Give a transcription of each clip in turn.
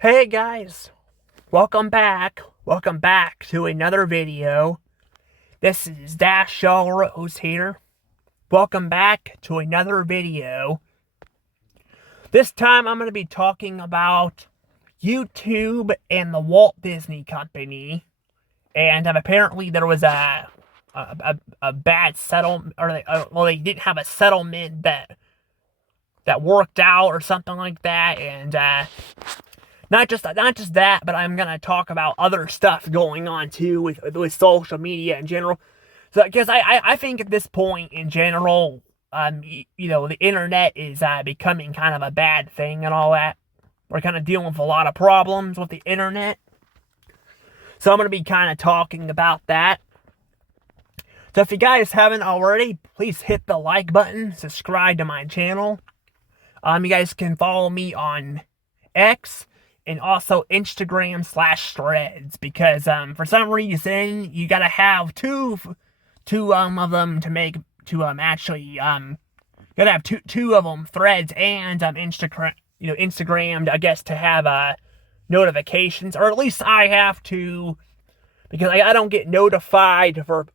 Hey guys, welcome back. Welcome back to another video. This is Dash Shaw Rose here. Welcome back to another video. This time I'm going to be talking about YouTube and the Walt Disney Company. And apparently there was a bad settlement, or they didn't have a settlement that worked out or something like that, and not just that, but I'm gonna talk about other stuff going on too with social media in general. So, because I think at this point in general, the internet is becoming kind of a bad thing and all that. We're kind of dealing with a lot of problems with the internet. So I'm gonna be kind of talking about that. So if you guys haven't already, please hit the like button, subscribe to my channel. You guys can follow me on X and also Instagram/Threads, because for some reason you gotta have two of them to make gotta have two of them, Threads and Instagram, I guess, to have notifications, or at least I have to, because I don't get notified for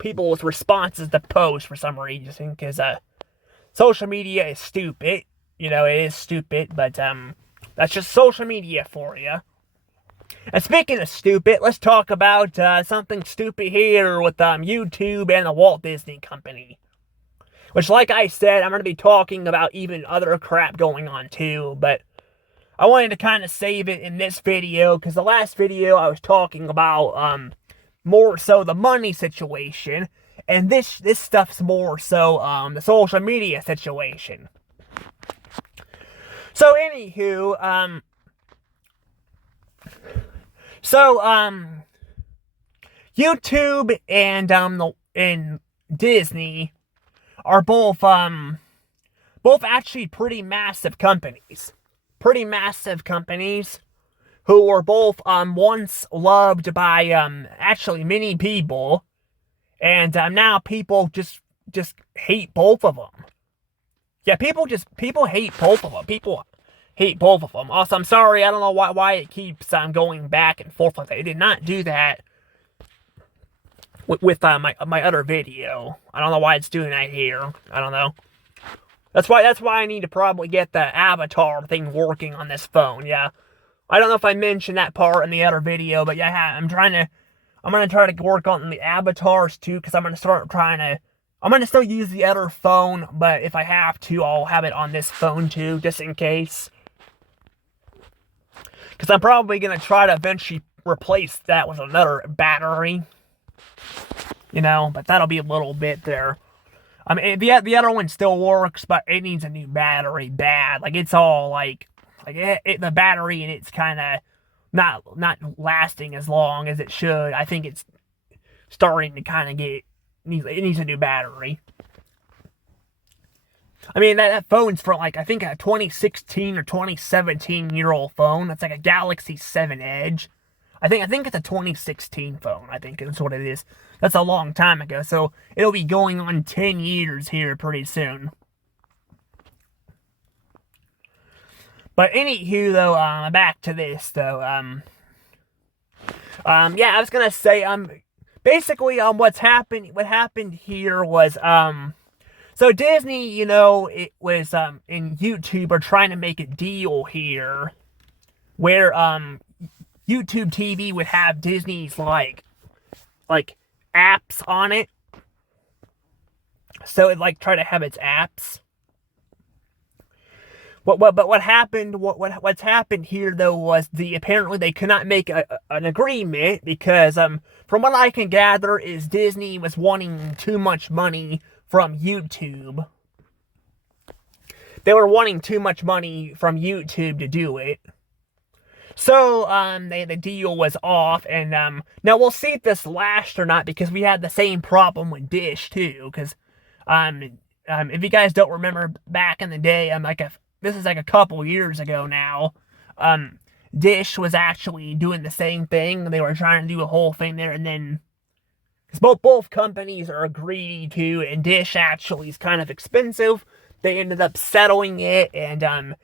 people's responses to posts for some reason, because social media is stupid. It is stupid, but that's just social media for you. And speaking of stupid, let's talk about something stupid here with YouTube and the Walt Disney Company. Which, like I said, I'm going to be talking about even other crap going on too, but I wanted to kind of save it in this video, because the last video I was talking about more so the money situation, and this stuff's more so the social media situation. So, anywho, YouTube and Disney are both actually pretty massive companies. Pretty massive companies who were both once loved by actually many people, and now people just hate both of them. Yeah, people hate both of them. People hate both of them. Also, I'm sorry, I don't know why it keeps going back and forth like that. It did not do that with my other video. I don't know why it's doing that here. I don't know. That's why I need to probably get the avatar thing working on this phone. Yeah, I don't know if I mentioned that part in the other video, but yeah, I'm gonna try to work on the avatars too, because I'm gonna still use the other phone, but if I have to, I'll have it on this phone too, just in case. Because I'm probably going to try to eventually replace that with another battery. But that'll be a little bit there. I mean, the other one still works, but it needs a new battery bad. Like, it's all the battery, and it's kind of not lasting as long as it should. I think it's starting to kind of it needs a new battery. I mean, that phone's for I think a 2016 or 2017-year-old phone. That's like a Galaxy 7 Edge. I think it's a 2016 phone. I think that's what it is. That's a long time ago. So it'll be going on 10 years here pretty soon. But anywho, though, back to this though. Yeah, I was gonna say basically, what happened here was, so Disney, it was, and YouTube are trying to make a deal here, where, YouTube TV would have Disney's, like, apps on it. So it'd, try to have its apps. But what happened, what's happened here, though, was apparently they could not make an agreement, because, from what I can gather, is Disney was wanting too much money from YouTube. They were wanting too much money from YouTube to do it. So, the deal was off, and, now we'll see if this lasts or not, because we had the same problem with Dish, too, because, if you guys don't remember back in the day, this is a couple years ago now, Dish was actually doing the same thing. They were trying to do a whole thing there, and then, because both companies are greedy too, and Dish actually is kind of expensive, they ended up settling it, and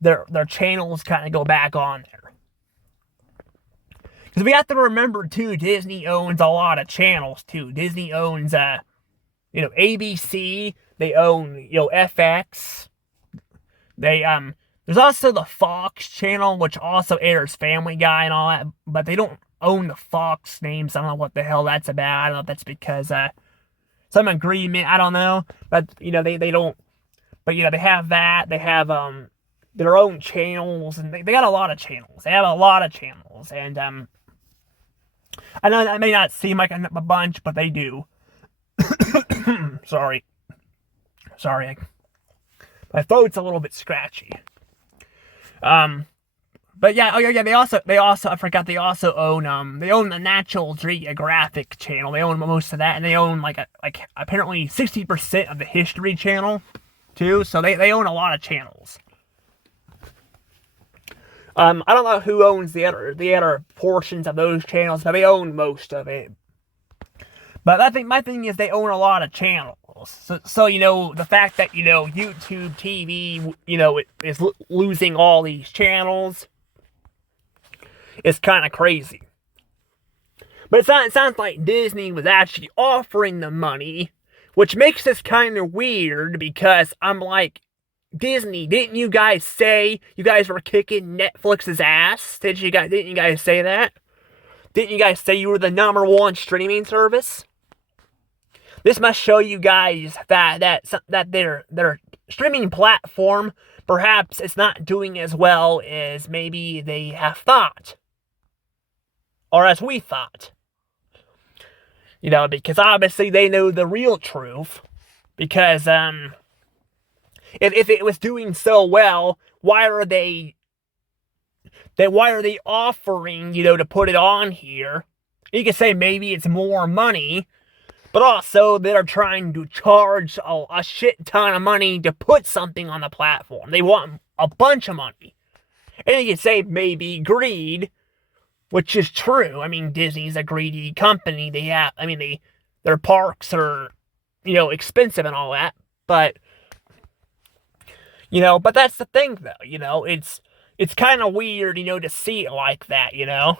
their channels kind of go back on there. Because we have to remember, too, Disney owns a lot of channels, too. Disney owns, ABC. They own, FX. There's also the Fox channel, which also airs Family Guy and all that, but they don't own the Fox names. I don't know what the hell that's about. I don't know if that's because, some agreement, I don't know. But, they don't, but, they have that. They have, their own channels, and they got a lot of channels. They have a lot of channels, and, I know that may not seem like a bunch, but they do. Sorry. My throat's a little bit scratchy. But yeah, they also, I forgot, they also own, they own the National Geographic channel. They own most of that, and they own, like apparently 60% of the History Channel, too. So they own a lot of channels. I don't know who owns the other portions of those channels, but they own most of it. But I think my thing is they own a lot of channels. So the fact that, YouTube TV, is losing all these channels is kind of crazy. But it sounds like Disney was actually offering the money, which makes this kind of weird, because I'm like, Disney, didn't you guys say you guys were kicking Netflix's ass? Didn't you guys say that? Didn't you guys say you were the #1 streaming service? This must show you guys that their streaming platform, perhaps it's not doing as well as maybe they have thought, or as we thought. Because obviously they know the real truth. Because if it was doing so well, why are they offering, to put it on here? You could say maybe it's more money, but also they're trying to charge a shit ton of money to put something on the platform. They want a bunch of money. And you could say maybe greed, which is true. I mean, Disney's a greedy company. Their parks are, expensive and all that, but but that's the thing, though, it's kind of weird, to see it like that, and,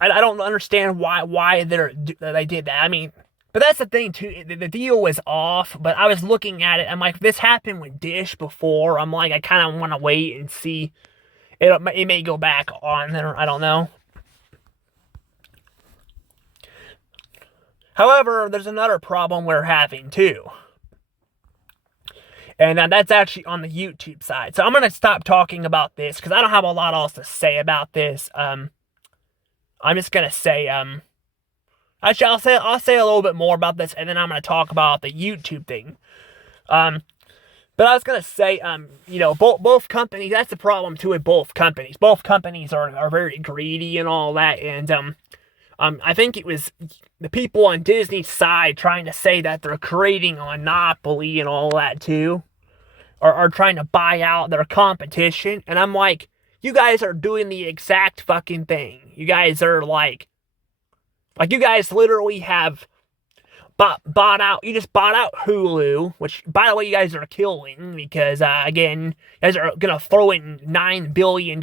I don't understand why they did that. I mean, but that's the thing, too, the deal was off, but I was looking at it, I'm like, this happened with Dish before, I'm like, I kind of want to wait and see, it may go back on there, I don't know. However, there's another problem we're having, too. And that's actually on the YouTube side. So I'm going to stop talking about this, because I don't have a lot else to say about this. I'm just going to say, actually, I'll say a little bit more about this, and then I'm going to talk about the YouTube thing. But I was going to say, both companies, that's the problem, too, with both companies. Both companies are very greedy and all that, and, I think it was the people on Disney's side trying to say that they're creating a monopoly and all that too, or trying to buy out their competition. And I'm like, you guys are doing the exact fucking thing. You guys are like you guys literally have bought out. You just bought out Hulu, which, by the way, you guys are killing, because again, you guys are gonna throw in $9 billion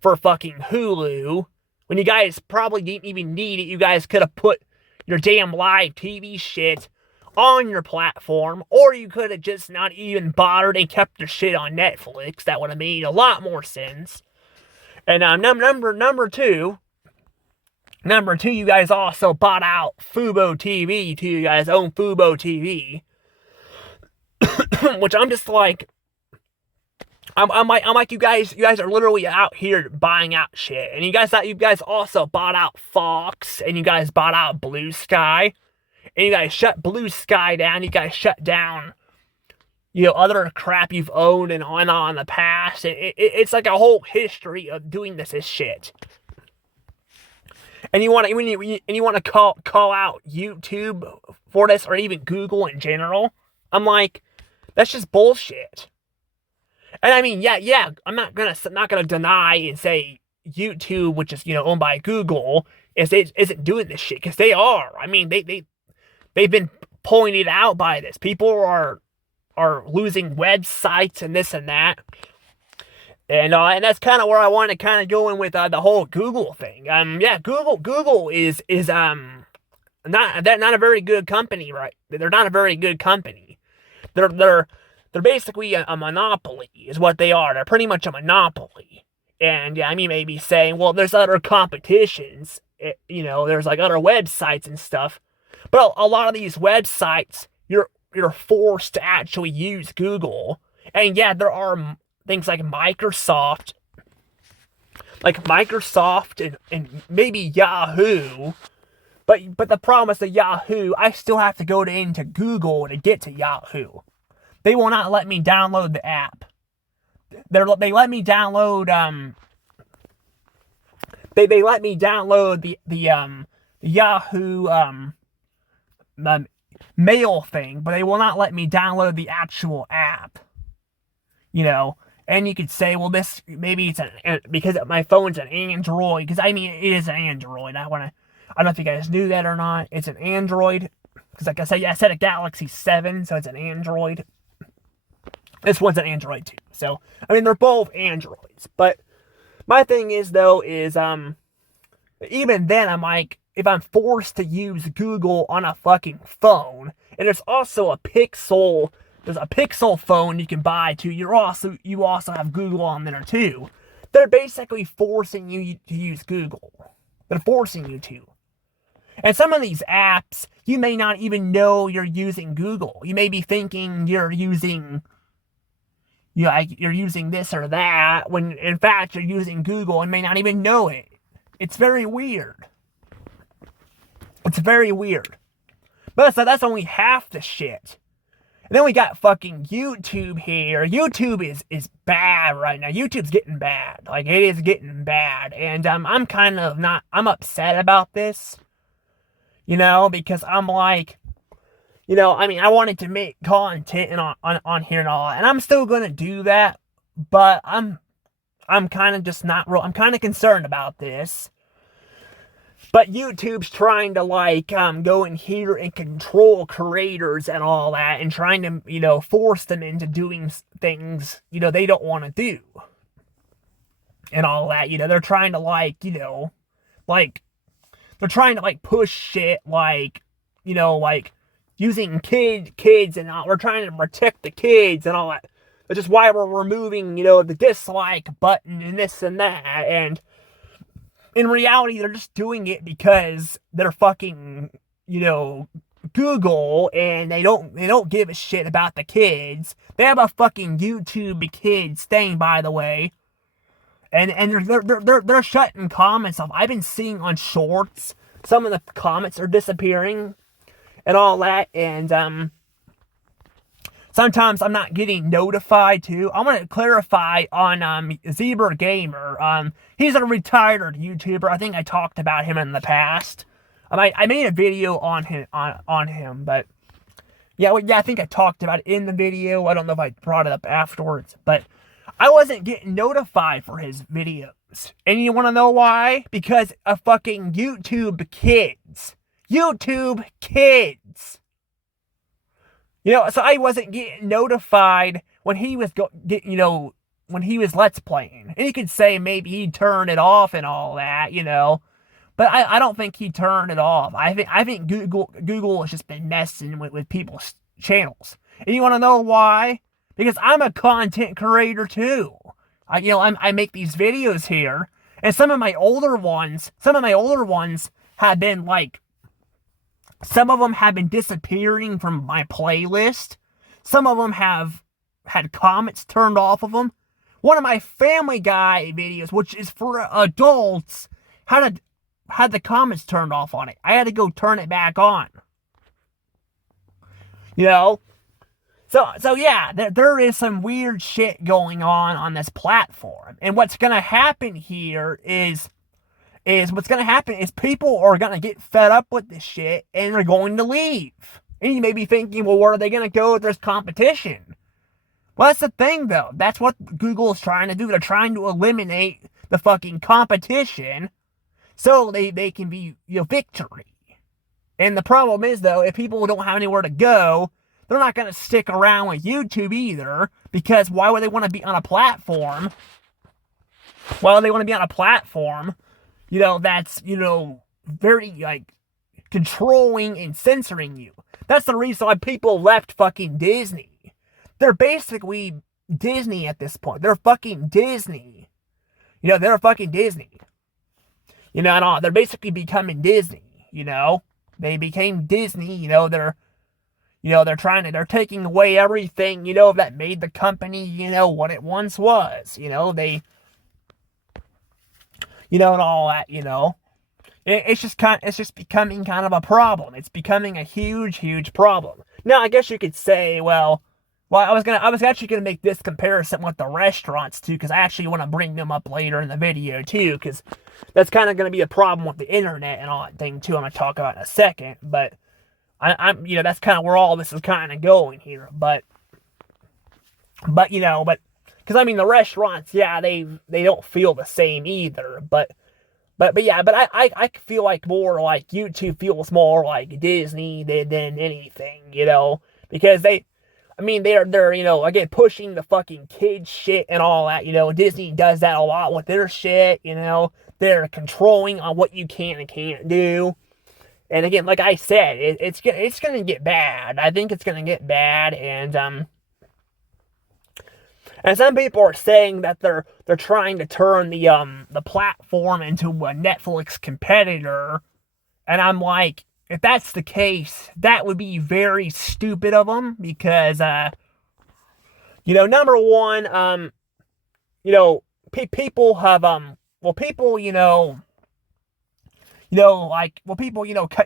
for fucking Hulu. When you guys probably didn't even need it, you guys could have put your damn live TV shit on your platform, or you could have just not even bothered and kept your shit on Netflix. That would have made a lot more sense. And number two, you guys also bought out Fubo TV too. You guys own Fubo TV, which I'm just like, I'm like, you guys are literally out here buying out shit. And you guys also bought out Fox, and you guys bought out Blue Sky, and you guys shut Blue Sky down. You guys shut down, other crap you've owned and on in the past. It's like a whole history of doing this as shit. And you want to call out YouTube for this, or even Google in general. I'm like, that's just bullshit. And I mean, yeah, I'm not gonna deny and say YouTube, which is, owned by Google, isn't doing this shit, because they are. I mean, they've been pointed out by this. People are losing websites and this and that. And that's kind of where I want to kind of go in with the whole Google thing. Yeah, Google is not a very good company, right? They're not a very good company. They're basically a monopoly, is what they are. They're pretty much a monopoly. And yeah, I mean, maybe saying, well, there's other competitions. There's like other websites and stuff. But a lot of these websites, you're forced to actually use Google. And yeah, there are things like Microsoft and maybe Yahoo. But the problem is that Yahoo, I still have to go into Google to get to Yahoo. They will not let me download the app. They let me download they let me download the Yahoo mail thing, but they will not let me download the actual app. And you could say, well, this maybe it's because my phone's an Android. Because I mean, it is an Android. I don't know if you guys knew that or not. It's an Android. Because like I said a Galaxy 7, so it's an Android. This one's an Android too. So I mean, they're both Androids. But my thing is though, even then I'm like, if I'm forced to use Google on a fucking phone, and there's also there's a Pixel phone you can buy too. You also have Google on there too. They're basically forcing you to use Google. They're forcing you to. And some of these apps, you may not even know you're using Google. You may be thinking you're using this or that, when in fact you're using Google and may not even know it. It's very weird. It's very weird. But that's only half the shit. And then we got fucking YouTube here. YouTube is bad right now. YouTube's getting bad. Like, it is getting bad. And I'm kind of I'm upset about this. Because I'm like, I mean, I wanted to make content on here and all, and I'm still gonna do that, but I'm kind of just not real. I'm kind of concerned about this. But YouTube's trying to go in here and control creators and all that, and trying to force them into doing things they don't want to do, and all that. They're trying to they're trying to push shit using kids and all. We're trying to protect the kids and all that. Which is why we're removing, the dislike button and this and that. And in reality, they're just doing it because they're fucking, Google, and they don't give a shit about the kids. They have a fucking YouTube Kids thing, by the way. And they're shutting comments off. I've been seeing on Shorts, some of the comments are disappearing and all that, and sometimes I'm not getting notified too. I want to clarify on Zebra Gamer. He's a retired YouTuber. I think I talked about him in the past. I made a video on him, but yeah, I think I talked about it in the video. I don't know if I brought it up afterwards, but I wasn't getting notified for his videos. And you want to know why? Because of fucking YouTube Kids. YouTube Kids. So I wasn't getting notified when he was when he was Let's Playing. And you could say maybe he turned it off and all that, But I don't think he turned it off. I think Google has just been messing with people's channels. And you want to know why? Because I'm a content creator too. I make these videos here, and some of my older ones have been some of them have been disappearing from my playlist. Some of them have had comments turned off of them. One of my Family Guy videos, which is for adults, had the comments turned off on it. I had to go turn it back on. So yeah, there is some weird shit going on this platform. And what's going to happen here is people are going to get fed up with this shit and they're going to leave. And you may be thinking, well, where are they going to go if there's competition? Well, that's the thing, though. That's what Google is trying to do. They're trying to eliminate the fucking competition so they can be, victory. And the problem is, though, if people don't have anywhere to go, they're not going to stick around with YouTube either, because why would they want to be on a platform Well, they want to be on a platform, that's, very, like, controlling and censoring you. That's the reason why people left fucking Disney. They're basically Disney at this point. They're fucking Disney. They're fucking Disney. And all, they're basically becoming Disney, They became Disney, they're they're taking away everything, that made the company, what it once was. They, and all that, It's just becoming kind of a problem. It's becoming a huge, huge problem. Now, I guess you could say, well, I was actually gonna make this comparison with the restaurants too, because I actually want to bring them up later in the video too, because that's kind of gonna be a problem with the internet and all that thing too. I'm gonna talk about in a second, but I'm that's kind of where all this is kind of going here. But because I mean the restaurants, yeah, they don't feel the same either, but I feel like more like YouTube feels more like Disney than anything, because they're again, pushing the fucking kids shit and all that, Disney does that a lot with their shit, they're controlling on what you can and can't do. And again, like I said, it's gonna get bad. I think it's gonna get bad, and some people are saying that they're trying to turn the platform into a Netflix competitor, and I'm like, if that's the case, that would be very stupid of them, because number one, people have people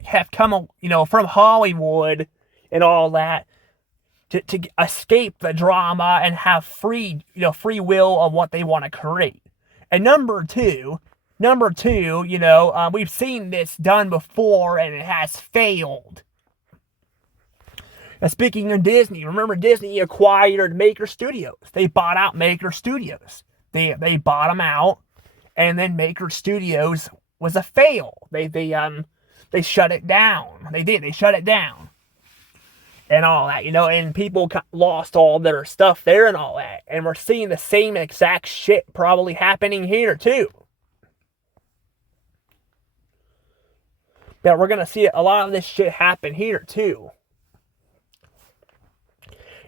have come from Hollywood and all that to escape the drama and have free will of what they want to create. And number two, we've seen this done before and it has failed. And speaking of Disney, remember Disney acquired Maker Studios. They bought out Maker Studios. They bought them out, and then Maker Studios was a fail. They shut it down. They shut it down. And all that, and people lost all their stuff there and all that. And we're seeing the same exact shit probably happening here too. Yeah, we're gonna see a lot of this shit happen here too.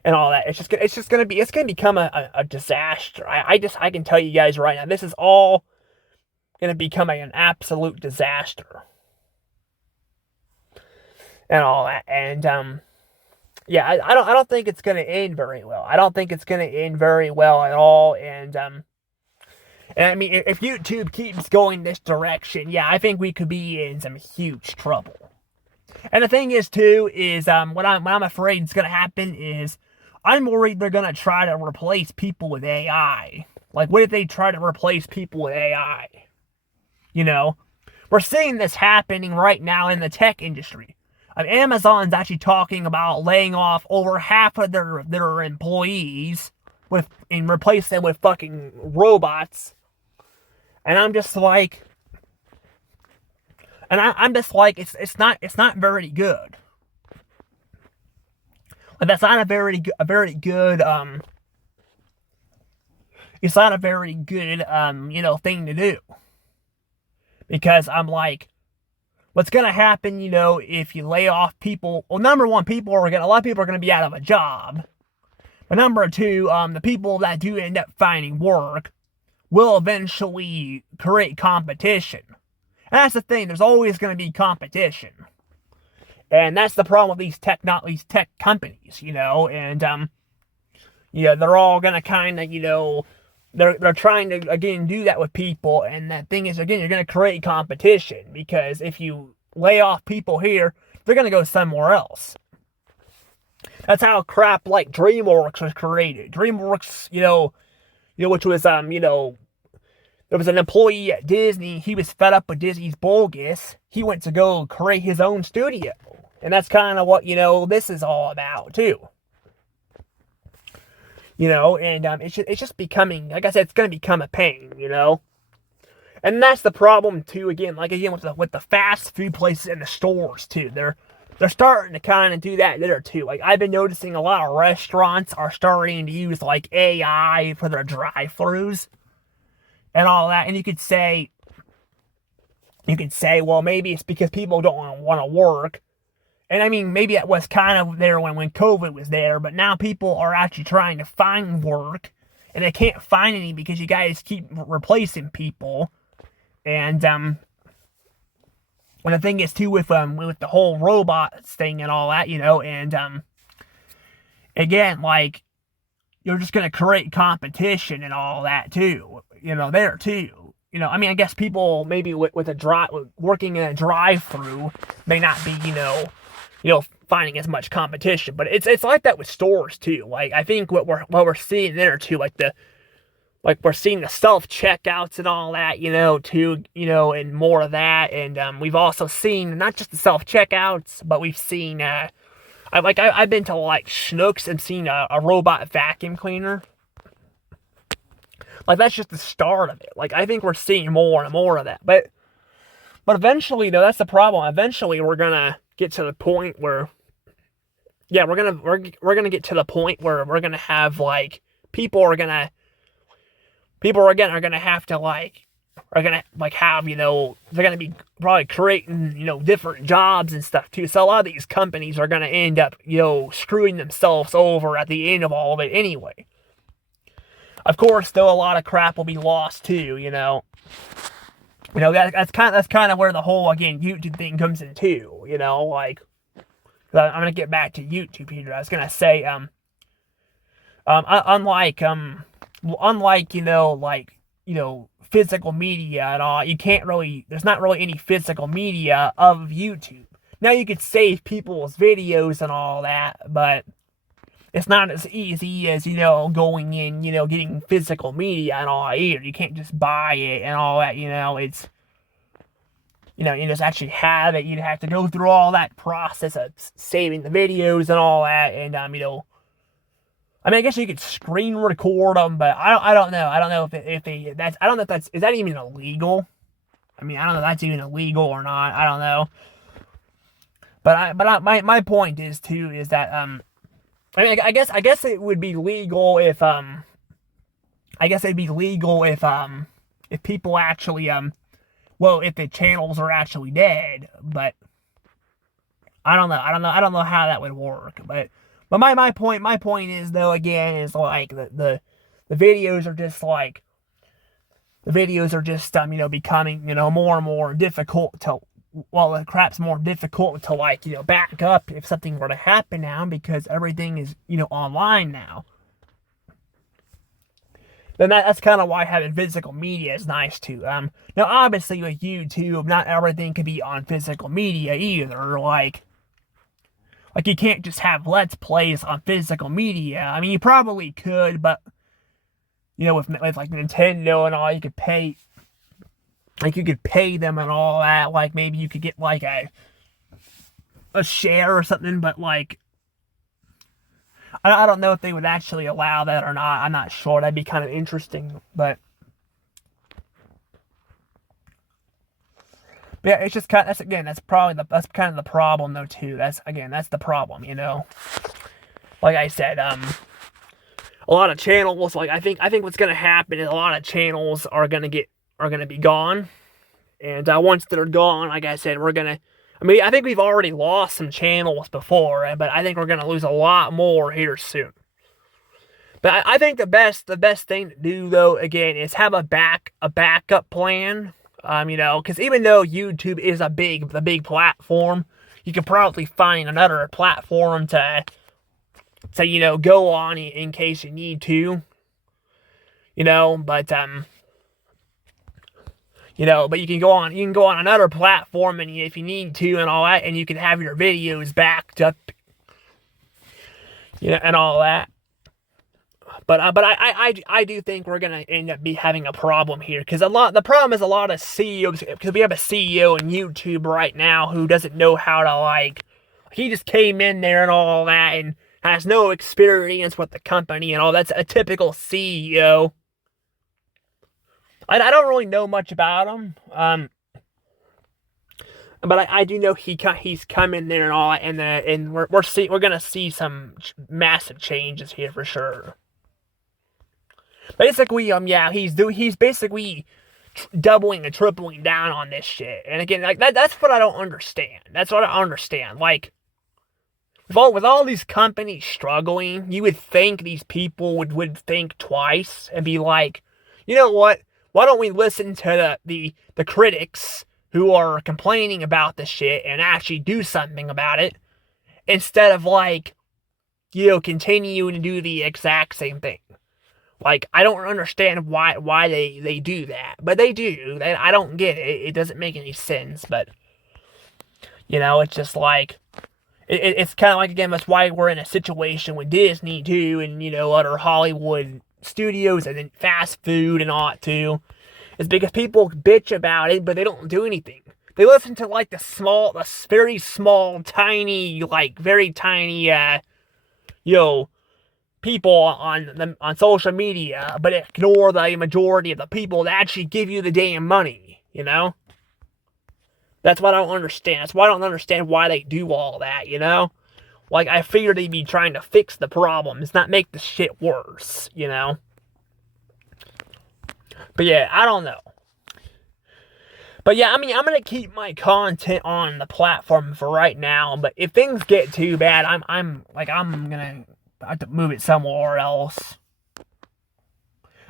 And all that. It's gonna become a disaster. I can tell you guys right now, this is all gonna become an absolute disaster. And all that. And yeah, I don't think it's gonna end very well. I don't think it's gonna end very well at all. And I mean, if YouTube keeps going this direction, yeah, I think we could be in some huge trouble. And the thing is too is what I'm afraid is gonna happen is I'm worried they're gonna try to replace people with AI. Like, what if they try to replace people with AI? We're seeing this happening right now in the tech industry. Amazon's actually talking about laying off over half of their employees and replace them with fucking robots. And I'm just like, it's not very good. Like, that's not a very good it's not a very good thing to do. Because I'm like, what's gonna happen, if you lay off people? Well, number one, a lot of people are gonna be out of a job. But number two, the people that do end up finding work will eventually create competition. And that's the thing, there's always gonna be competition. And that's the problem with these tech companies, and they're all gonna kind of, they're trying to, again, do that with people. And that thing is, again, you're going to create competition, because if you lay off people here, they're going to go somewhere else. That's how crap like DreamWorks was created. DreamWorks, which was, there was an employee at Disney. He was fed up with Disney's bogus. He went to go create his own studio. And that's kind of what, this is all about too. And it's just becoming, like I said, it's going to become a pain, And that's the problem too, again, with the fast food places and the stores too. They're starting to kind of do that there too. Like, I've been noticing a lot of restaurants are starting to use like AI for their drive-thrus. and all that. And you could say, well, maybe it's because people don't want to work. And I mean, maybe it was kind of there when COVID was there, but now people are actually trying to find work, and they can't find any because you guys keep replacing people. And the thing is too with the whole robots thing and all that, and again, like, you're just gonna create competition and all that too, there too. I mean, I guess people maybe with working in a drive-through may not be, finding as much competition, but it's like that with stores too. Like, I think what we're seeing there too, like we're seeing the self-checkouts and all that, too, and more of that. And we've also seen not just the self-checkouts, but we've seen, I've been to, like, Schnucks and seen a robot vacuum cleaner. Like, that's just the start of it. Like, I think we're seeing more and more of that. But eventually, though, that's the problem. Eventually, we're gonna get to the point where, yeah, we're gonna get to the point where we're gonna have, like, people are gonna have to, like, have, they're gonna be probably creating, different jobs and stuff too. So a lot of these companies are gonna end up, screwing themselves over at the end of all of it anyway. Of course, though, a lot of crap will be lost too, that's kind of where the whole, again, YouTube thing comes in too, like, I'm gonna get back to YouTube here. I was gonna say, unlike physical media and all, there's not really any physical media of YouTube. Now, you could save people's videos and all that, but it's not as easy as, going in, getting physical media and all either. You can't just buy it and all that, it's, you just actually have it. You'd have to go through all that process of saving the videos and all that, and, I mean, I guess you could screen record them, but I don't know. I don't know is that even illegal? I mean, I don't know if that's even illegal or not. I don't know. But my point is that, I guess it would be legal if if people actually, if the channels are actually dead, but I don't know how that would work, but my point is, though, again, is like the videos are just like, becoming, more and more difficult to, well, perhaps more difficult to, like, back up if something were to happen now, because everything is, online now. Then that's kind of why having physical media is nice too. Now, obviously, with YouTube, not everything could be on physical media either. Like, you can't just have Let's Plays on physical media. I mean, you probably could, but, with like Nintendo and all, you could pay them and all that. Like, maybe you could get, like, a share or something, but, like, I don't know if they would actually allow that or not. I'm not sure. That'd be kind of interesting, but yeah, it's just kind of, that's kind of the problem, though, too. That's the problem, Like I said, a lot of channels, like, I think what's gonna happen is a lot of channels are gonna be gone, and once they're gone, like I said, I think we've already lost some channels before, but I think we're gonna lose a lot more here soon. But I think the best thing to do, though, again, is have a backup plan. Because even though YouTube is the big platform, you could probably find another platform to go on in case you need to. But you can go on another platform, and if you need to and all that, and you can have your videos backed up, and all that. But I do think we're gonna end up having a problem here, because the problem is a lot of CEOs, because we have a CEO in YouTube right now who doesn't know how to, like, he just came in there and all that and has no experience with the company and all. That's a typical CEO. I don't really know much about him, but I do know he's come in there and all, and we're gonna see some massive changes here for sure. basically, yeah, he's basically doubling and tripling down on this shit. And again, like that's what I don't understand. That's what I don't understand. Like, with all these companies struggling, you would think these people would think twice and be like, you know what? Why don't we listen to the critics who are complaining about this shit and actually do something about it, instead of, like, continuing to do the exact same thing. Like, I don't understand why they do that, but they do. I don't get it. It doesn't make any sense, but, it's just like, it's kind of like, again, that's why we're in a situation with Disney, too, and, other Hollywood studios and then fast food and all that, too. It's because people bitch about it, but they don't do anything. They listen to, like, the very small, tiny, like, very tiny, people on social media, but ignore the majority of the people that actually give you the damn money, That's what I don't understand. That's why I don't understand why they do all that, Like, I figured they'd be trying to fix the problems, not make the shit worse, But yeah, I don't know. But yeah, I mean, I'm gonna keep my content on the platform for right now. But if things get too bad, I'm gonna have to move it somewhere else.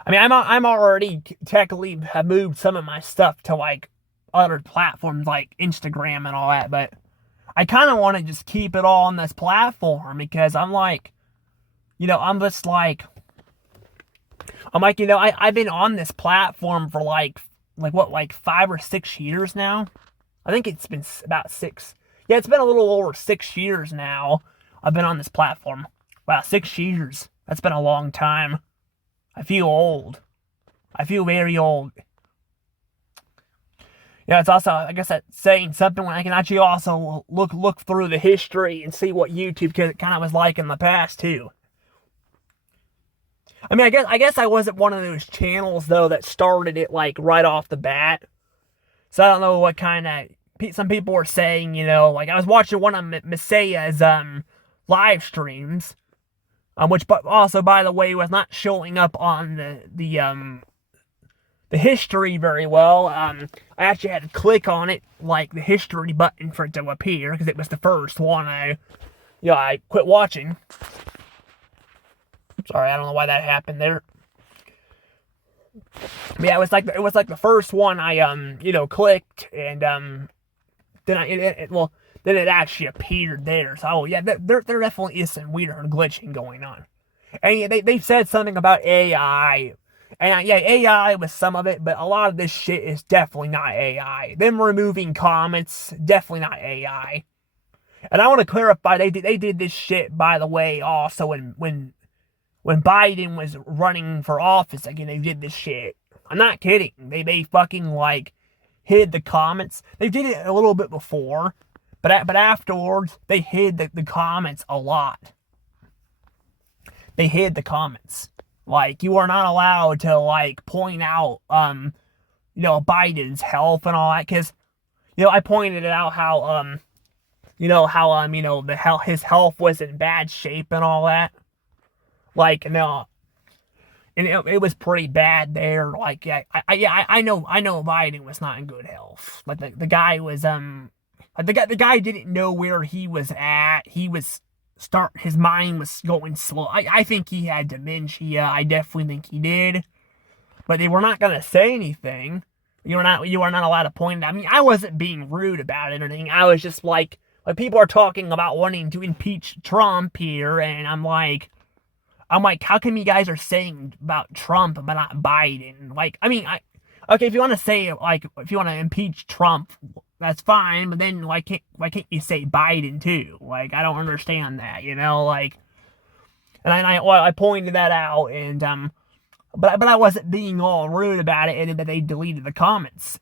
I mean, I'm already technically have moved some of my stuff to, like, other platforms like Instagram and all that. But I kind of want to just keep it all on this platform because I'm like, I'm just like, I've been on this platform for like 5 or 6 years now. I think it's been about 6. Yeah, it's been a little over 6 years now. I've been on this platform. Wow, 6 years. That's been a long time. I feel old. I feel very old. It's also, I guess, that's saying something when I can actually also look through the history and see what YouTube kind of was like in the past too. I mean, I guess I wasn't one of those channels though that started it like right off the bat. So I don't know what kind of some people were saying. Like I was watching one of Messiah's live streams, which also, by the way, was not showing up on the history very well. I actually had to click on it, like the history button, for it to appear because it was the first one I quit watching. Sorry, I don't know why that happened there. But yeah, it was like the first one I clicked, and then it actually appeared there. So yeah, there definitely is some weird glitching going on. And yeah, they said something about AI. And yeah, AI was some of it, but a lot of this shit is definitely not AI. Them removing comments, definitely not AI. And I want to clarify, they did this shit, by the way, also when Biden was running for office. Again, they did this shit. I'm not kidding. They fucking, like, hid the comments. They did it a little bit before, but afterwards, they hid the comments a lot. They hid the comments. Like, you are not allowed to, like, point out, Biden's health and all that, because, I pointed out how, his health was in bad shape and all that. Like, no, and it was pretty bad there. Like, I know Biden was not in good health. Like, the guy was, the guy didn't know where he was at. His mind was going slow. I think he had dementia. I definitely think he did. But they were not going to say anything. You are not allowed to point it out. I mean, I wasn't being rude about it or anything. I was just like people are talking about wanting to impeach Trump here, and I'm like, how come you guys are saying about Trump but not Biden? Like, I mean, okay, if you want to say, like, if you want to impeach Trump, that's fine, but then why can't you say Biden too? Like, I don't understand that, like, and I pointed that out, and but I wasn't being all rude about it, and they deleted the comments,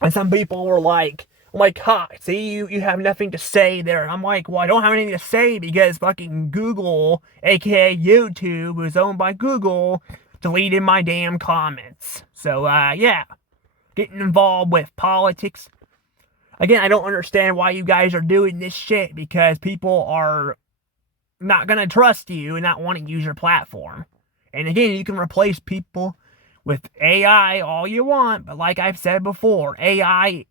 and some people were like, ha, see, you have nothing to say there. And I'm like, well, I don't have anything to say because fucking Google, aka YouTube, who's owned by Google, deleted my damn comments. So, yeah. Getting involved with politics. Again, I don't understand why you guys are doing this shit, because people are not gonna trust you and not want to use your platform. And again, you can replace people with AI all you want, but like I've said before, AI,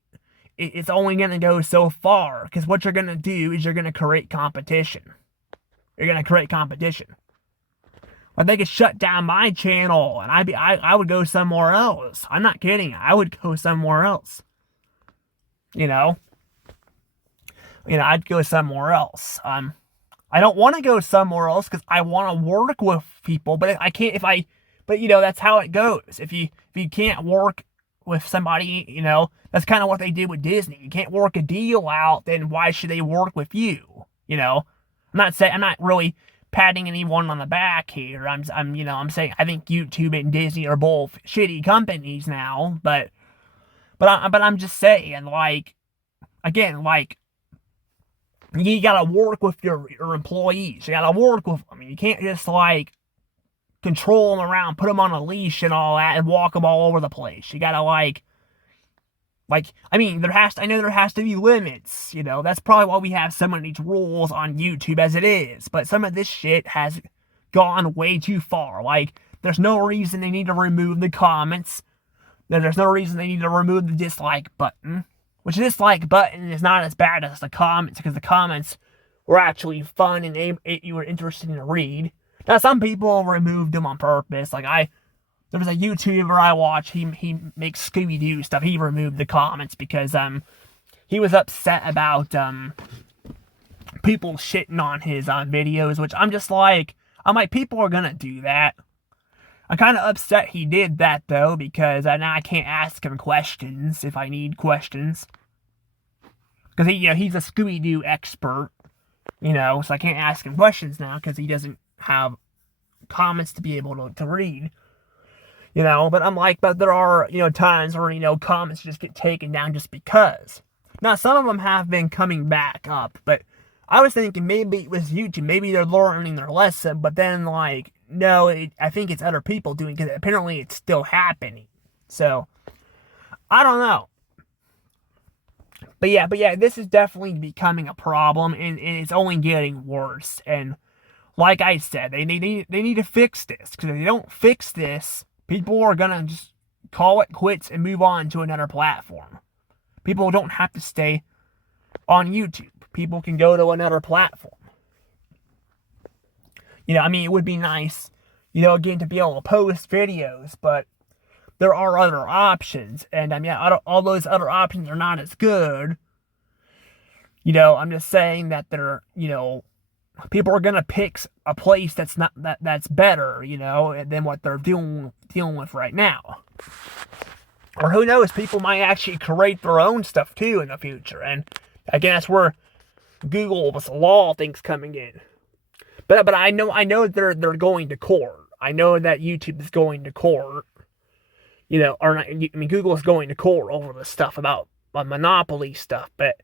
it's only going to go so far, because what you're going to do is you're going to create competition. You're going to create competition. But they could shut down my channel, and I would go somewhere else. I'm not kidding. I would go somewhere else. You know, I'd go somewhere else. I don't want to go somewhere else because I want to work with people, but I can't but that's how it goes. If you can't work with somebody, that's kind of what they did with Disney. You can't work a deal out, then why should they work with you? I'm not really patting anyone on the back here. I'm saying I think YouTube and Disney are both shitty companies now, but I'm just saying, like, again, like, you gotta work with your employees. You gotta work with them. You can't just, like, control them around, put them on a leash and all that, and walk them all over the place. You gotta, I know there has to be limits, That's probably why we have so many rules on YouTube as it is. But some of this shit has gone way too far. Like, there's no reason they need to remove the comments. There's no reason they need to remove the dislike button. Which the dislike button is not as bad as the comments, because the comments were actually fun and you were interested to read. Now, some people removed them on purpose. Like, there was a YouTuber I watch, he makes Scooby-Doo stuff. He removed the comments because he was upset about people shitting on his videos, which I'm like, people are gonna do that. I'm kind of upset he did that, though, because now I can't ask him questions if I need questions. Because he's a Scooby-Doo expert, so I can't ask him questions now because he doesn't have comments to be able to read. But I'm like, but there are, times where, comments just get taken down just because. Now, some of them have been coming back up, but I was thinking maybe it was YouTube. Maybe they're learning their lesson, but then, like, no, I think it's other people doing it, because apparently it's still happening. So, I don't know. But yeah, this is definitely becoming a problem, and it's only getting worse. And like I said, they need to fix this, because if they don't fix this, people are gonna just call it quits and move on to another platform. People don't have to stay on YouTube. People can go to another platform. It would be nice, again, to be able to post videos, but there are other options, and all those other options are not as good. I'm just saying that they're, people are gonna pick a place that's better, than what they're dealing with right now. Or who knows, people might actually create their own stuff too in the future, and again, that's where Google's law thing's coming in. But I know they're going to court. I know that YouTube is going to court. Google is going to court over the stuff about monopoly stuff, but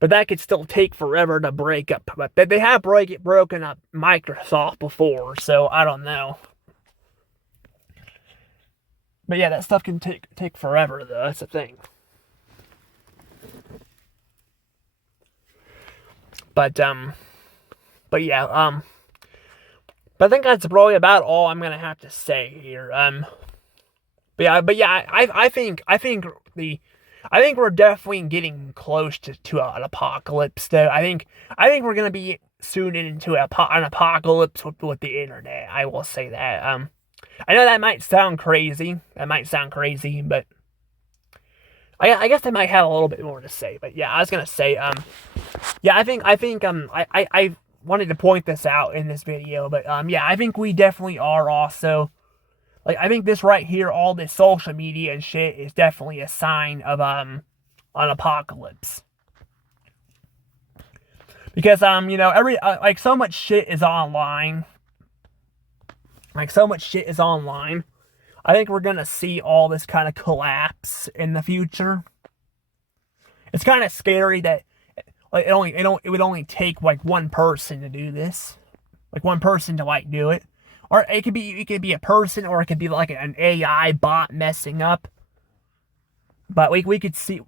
that could still take forever to break up. But they have broken up Microsoft before, so I don't know. But yeah, that stuff can take forever, though. That's the thing. But yeah, but I think that's probably about all I'm gonna have to say here. But yeah, I think we're definitely getting close to an apocalypse. Though I think we're gonna be soon into an apocalypse with the internet. I will say that. I know that might sound crazy. But I guess I might have a little bit more to say. But yeah, I was gonna say, yeah, I wanted to point this out in this video, but yeah, I think we definitely are also, like, I think this right here, all this social media and shit, is definitely a sign of an apocalypse. Because like, so much shit is online. I think we're gonna see all this kind of collapse in the future. It's kind of scary that it would only take like one person to do this, like one person to like do it, or it could be a person, or it could be like an AI bot messing up. But we could see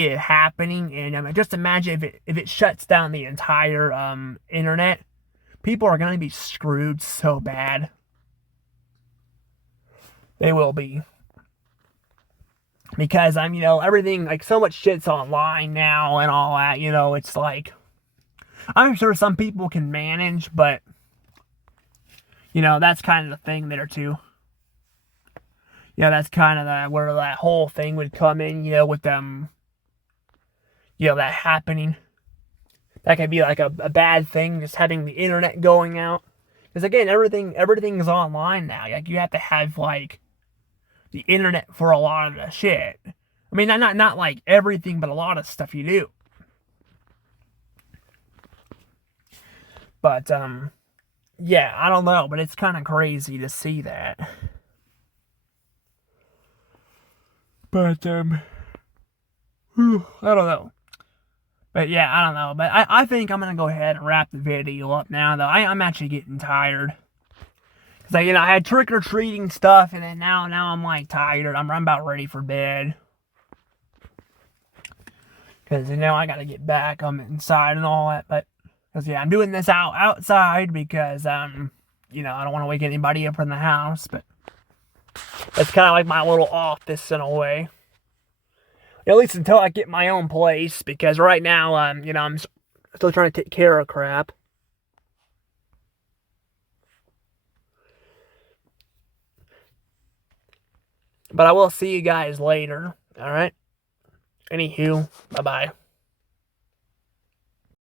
it happening, and just imagine if it shuts down the entire internet, people are gonna be screwed so bad. They will be. Because I'm, everything, like, so much shit's online now and all that, it's like, I'm sure some people can manage, but, that's kind of the thing there, too. That's kind of where that whole thing would come in, with them, that happening. That could be like a bad thing, just having the internet going out. Because again, everything is online now. Like, you have to have, like, the internet for a lot of the shit. I mean, not like everything, but a lot of stuff you do. But, yeah, I don't know, but it's kind of crazy to see that. But, I don't know. But yeah, I don't know. But I think I'm going to go ahead and wrap the video up now, though. I'm actually getting tired. Because, I had trick-or-treating stuff, and then now I'm, like, tired. I'm about ready for bed. Because, I got to get back. I'm inside and all that. But, because, yeah, I'm doing this outside because, I don't want to wake anybody up in the house. But it's kind of like my little office in a way. At least until I get my own place. Because right now, I'm still trying to take care of crap. But I will see you guys later. Alright? Anywho, bye-bye.